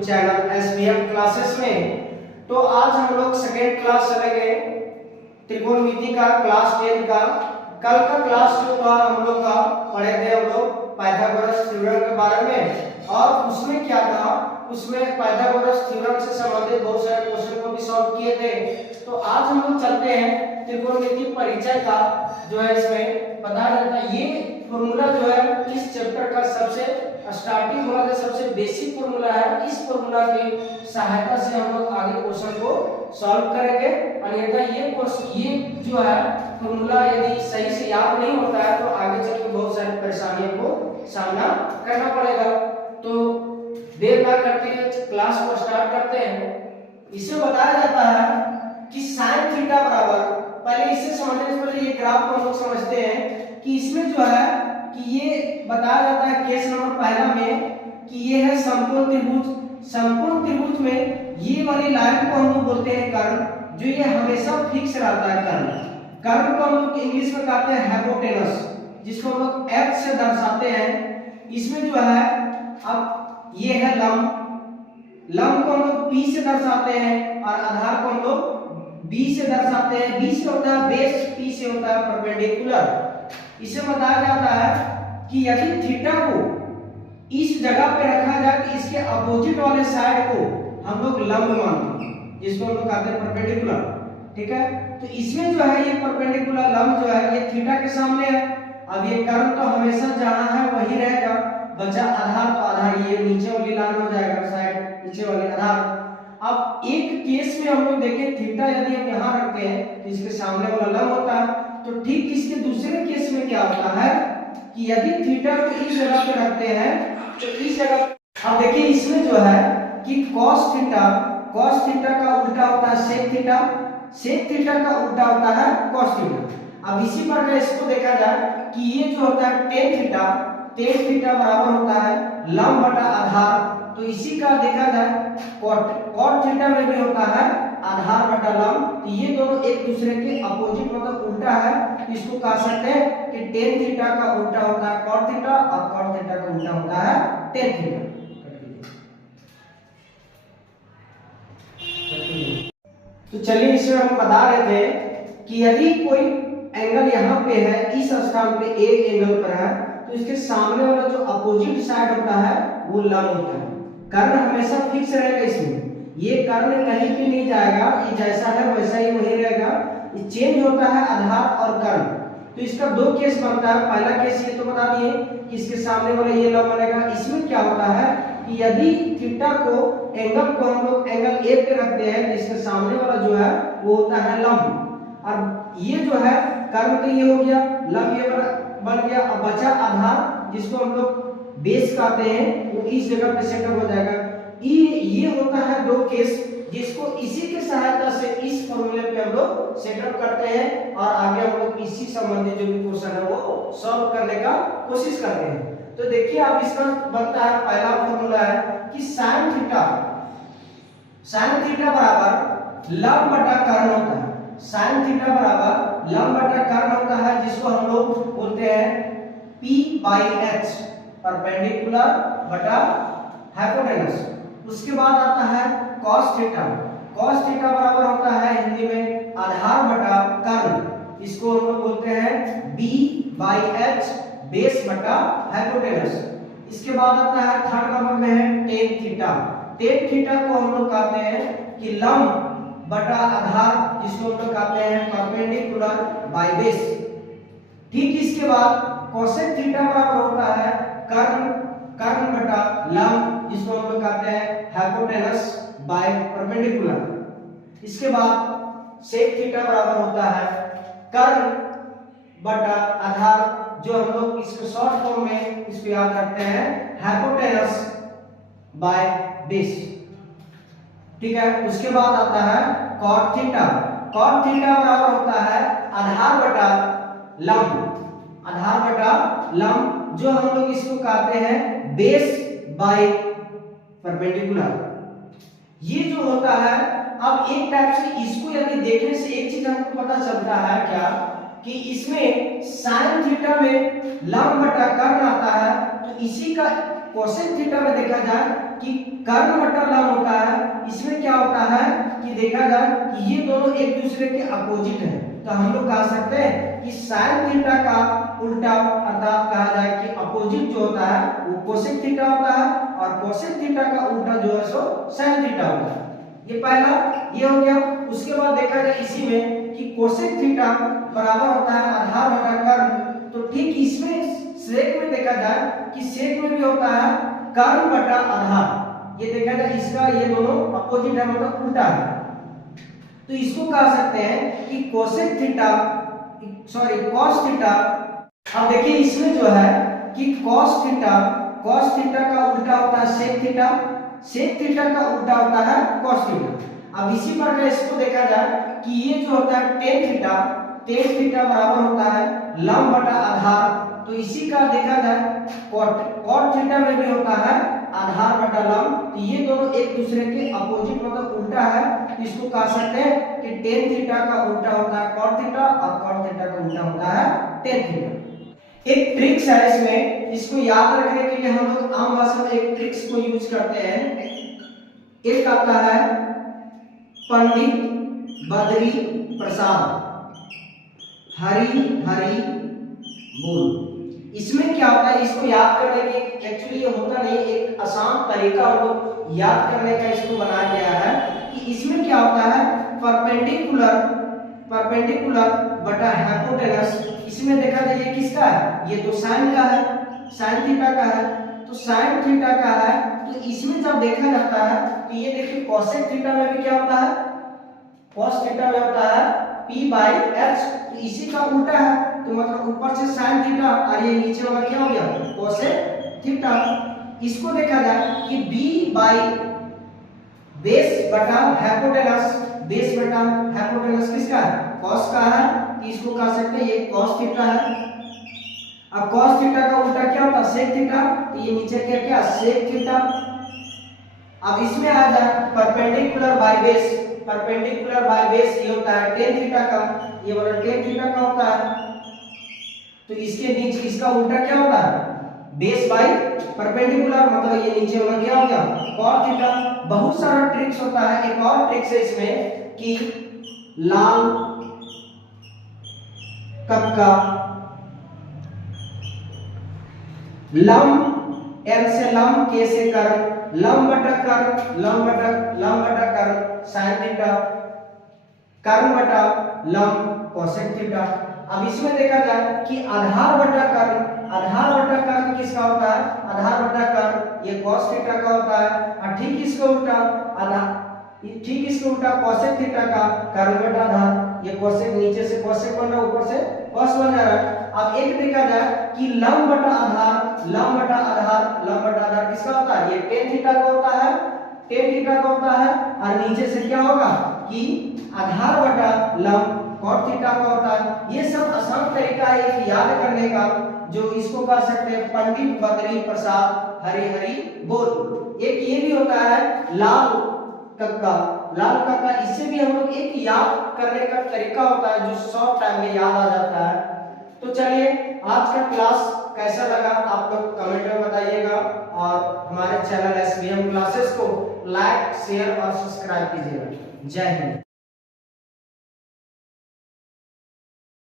YouTube channel SBM classes में। तो आज हम लोग सेकेंड क्लास चलेंगे त्रिकोणमिति का क्लास 10 का। कल का क्लास जो था हम लोग का पढ़े थे हम लोग पाइथागोरस थ्योरम के बारे में, और उसमें क्या था, उसमें पाइथागोरस थ्योरम से संबंधित बहुत सारे क्वेश्चन को भी सॉल्व किए थे। तो आज हम लोग चलते हैं त्रिकोणमिति परिचय का जो है इसमें बताया जाता है। ये फॉर्मूला जो है इस चैप्टर का सबसे स्टार्टिंग वाला जो सबसे बेसिक फॉर्मूला है, इस फॉर्मूला की सहायता से हम लोग आगे क्वेश्चन को सॉल्व करेंगे। अन्यथा ये जो है फॉर्मूला यदि सही से याद नहीं होता है तो आगे चल के बहुत सारी परेशानियों को सामना करना पड़ेगा। तो देर ना करते हुए क्लास को स्टार्ट करते हैं। इसमें बताया जाता है कि sin थीटा बराबर, पहले इससे समझने से पहले ये ग्राफ को हम लोग समझते हैं कि इसमें जो है कि ये बताया जाता है केस नंबर पहला में कि ये है समकोण त्रिभुज। समकोण त्रिभुज में ये वाली लाइन को हम लोग बोलते हैं कर्ण, जो ये हमेशा फिक्स रहता है कर्ण। कर्ण को हम लोग इंग्लिश में कहते हैं हाइपोटेनस, जिसको हम लोग H से दर्शाते हैं। इसमें जो है अब ये है लंब, लंब को हम लोग P से दर्शाते हैं और आधार को हम लोग B से दर्शाते हैं। B से होता है बेस, P से होता है परपेंडिकुलर। इसे बताया जाता है कि यदि थीटा को इस जगह पे रखा जाए तो इसके अपोजिट वाले साइड को हम लोग लंब मानते हैं, जिसको हम लोग कहते हैं परपेंडिकुलर। ठीक है, तो इसमें जो है ये परपेंडिकुलर लंब जो है ये थीटा के सामने है। अब ये कर्ण तो हमेशा जहां है वही रहेगा, बचा आधार, तो आधार ये नीचे वाली लाइन हो जाएगा, साइड नीचे वाली आधार। अब एक केस में हम लोग देखें थीटा यदि हम यहाँ रखते हैं तो इसके सामने वाला लंब होता है। तो ठीक इसके दूसरे केस में क्या होता है कि यदि थीटा को इस जगह पे रखते हैं तो इस जगह, अब देखिए इसमें जो है कि cos थीटा का उल्टा होता है sec थीटा, sec थीटा का उल्टा होता है cos थीटा। अब इसी प्रकार इसको देखा जाए कि ये जो होता है tan थीटा बराबर होता है लंब बटा आधार। तो इसी का देखा जाए cot थीटा में भी होता है आधार बटा लंब। तो ये दोनों एक दूसरे के अपोजिट मतलब उल्टा है, तो इसको कह सकते हैं कि tan थीटा का उल्टा होता है cot थीटा और cot थीटा का उल्टा होता है tan थीटा। तो चलिए इसमें हम बता रहे थे कि यदि कोई एंगल यहाँ पे है, इस स्थान पे एक एंगल पर है, तो इसके सामने वाला जो अपोजिट साइड होता है वो लंब होता है। कर्ण हमेशा फिक्स रहेगा, इसमें ये कर्ण कहीं भी नहीं जाएगा, ये जैसा है वैसा ही वही रहेगा। ये चेंज होता है आधार और कर्ण। तो इसका दो केस बनता है। पहला केस ये तो बता दिए कि इसके सामने वाला ये लंब बनेगा। इसमें क्या होता है कि यदि थीटा को एंगल को हम लोग एंगल ए पे रखते हैं तो इसके सामने वाला जो है वो होता है लंब, और ये जो है कर्ण तो ये हो गया, लंब ये बन गया, और बचा आधार जिसको हम लोग बेस कहते हैं, वो इस जगह पे सेटअप हो जाएगा। ये होता है दो केस, जिसको इसी के सहायता से इस फॉर्मूले पे हम लोग सेटअप करते हैं और आगे हम लोग इसी संबंधित जो भी क्वेश्चन है वो सॉल्व करने का कोशिश करते हैं। तो देखिए अब इसका बनता है पहला फॉर्मूला है कि sin थीटा बराबर लंब बटा कर्ण होता है। sin थीटा बराबर लंब बटा कर्ण होता है, जिसको हम लोग बोलते हैं P/H, परपेंडिकुलर बटा हाइपोटेनस। उसके बाद आता है cos थीटा बराबर होता है हिंदी में आधार बटा कर्ण, इसको हम लोग बोलते हैं B/H, बेस बटा हाइपोटेनस। इसके बाद आता है थर्ड नंबर में है tan थीटा को हम लोग कहते हैं कि लंब बटा आधार, जिसको हम लोग कहते हैं परपेंडिकुलर बाय बेस। ठीक इसके बाद cosec थीटा बराबर होता है कर्ण बटा लंब, जिसको हम लोग कहते हैं हाइपोटेनस बाय परपेंडिकुलर। इसके बाद sec थीटा बराबर होता है कर्ण बटा आधार, जो हम लोग इसको शॉर्ट फॉर्म में इसको याद रखते हैं हाइपोटेनस बाय बेस। ठीक है, उसके बाद आता है cot थीटा बराबर होता है आधार बटा लंब, जो हम लोग इसको कहते हैं बेस बाय परपेंडिकुलर। ये जो होता है, अब एक टाइप से इसको यदि देखने से एक चीज हमको पता चलता है क्या कि इसमें sin थीटा में लंब बटा कर्ण आता है, तो इसी का कोसेक थीटा में देखा जाए कि कर्ण बटा लंब होता है, इसमें क्या होता है कि देखा जाए कि ये दोनों एक दूसरे के अपोजिट हैं, तो हम लोग कह सकते हैं कि साइन थीटा का उल्टा अर्थात कहा जाए कि अपोजिट जो होता है वो कोसेक थीटा होता है और कोसेक थीटा का उल्टा जो है सो साइन थीटा होता है। ये पहला ये हो गया। उसके बाद देखा जाए इसी में कि कोसेक थीटा बराबर होता है आधार बटा कर्ण, तो ठीक इसमें सेक में देखा जाए कि सेक में भी होता है कर्ण बटा आधार। ये देखा जाए इसका ये दोनों अपोजिट है मतलब उल्टा है, तो इसको कह सकते हैं कि कोसेक थीटा कॉस थीटा। अब देखिए इसमें जो है कि कॉस थीटा का उल्टा होता है सेक थीटा का उल्टा होता है कॉस थीटा। अब इसी प्रकार इसको देखा जाए कि ये जो होता है टेन थीटा बराबर होता है लंब बटा आधार, तो इसी का देखा जाए कॉट थीटा में भी होता है आधार बटा लंब, तो ये दोनों एक दूसरे के अपोजिट मतलब उल्टा है, तो इसको कह सकते हैं कि टेन थीटा का उल्टा होता है कॉट थीटा और कॉट थीटा का उल्टा होता है टेन थीटा। एक ट्रिक्स है इसमें, इसको याद रखने के लिए हम लोग आम भाषा में एक ट्रिक्स को यूज करते हैं। एक आता है पंडित बद्री प्रसाद हरी हरी बोल। इसमें क्या होता है, इसको याद करने के एक्चुअली ये होता नहीं, एक आसान तरीका हम लोग याद करने का इसको बनाया गया है कि इसमें क्या होता है परपेंडिकुलर बटा हाइपोटेनस। इसमें देखा जाए ये किसका है, ये तो साइन का है, साइन थीटा का है, तो साइन थीटा का है, तो इसमें जब देखा जाता है तो ये देखिए कोसेक थीटा में भी क्या होता है, कॉस थीटा में होता है p बाई h, तो इसी का उल्टा है, तो मतलब ऊपर से साइन थीटा और ये नीचे वाला क्या हो गया कोसेक थीटा। इसको देखा जाए कि b बाई बेस बटा हाइपोटेनस, बेस बटा हाइपोटेनस किसका है कॉस का है, तो इसको कह सकते हैं ये कॉस थीटा है। अब कॉस थीटा का उल्टा क्या होता है सेक थीटा, तो ये नीचे क्या सेक थीटा। अब इसमें आ जाए परपेंडिकुलर बाय बेस ये होता है टेन थीटा का, ये वाला टेन थीटा का होता है, तो इसके नीचे इसका उल्टा क्या होता है बेस बाय परपेंडिकुलर, मतलब ये नीचे वाला क्या हो गया कॉट थीटा। बहुत सारा ट्रिक्स होता है। एक और ट्रिक्स है इसमें कि लाल कक्का लंब एल से लंब के से कर लंब बटा कर साइन थीटा कर्ण बटा लंब कोसेक थीटा। अब इसमें देखा जाए कि आधार बटा कर्ण किसका होता है आधार बटा कर्ण ये कॉस थीटा का होता है, और ठीक इसका उल्टा कोसेक थीटा का कर्ण बटा आधार, ये कोसेक नीचे से कोसेक बन रहा है ऊपर से कॉस बन जा रहा है। अब एक देखा जाए कि लंब बटा आधार किसका होता है, ये टेन थीटा का होता है, और नीचे से क्या होगा कि आधार बटा लंब कॉट थीटा का होता है। ये सब आसान तरीका है एक याद करने का, जो इसको कह सकते हैं पंडित बद्री प्रसाद हरी हरी बोल। एक ये भी होता है लाल कक्का, इससे भी हम लोग एक याद करने का तरीका होता है जो शॉर्ट टाइम में याद आ जाता है। तो चलिए आज का क्लास कैसा लगा आप लोग कमेंट में बताइएगा, और हमारे चैनल SBM क्लासेस को लाइक शेयर और सब्सक्राइब कीजिएगा। जय हिंद।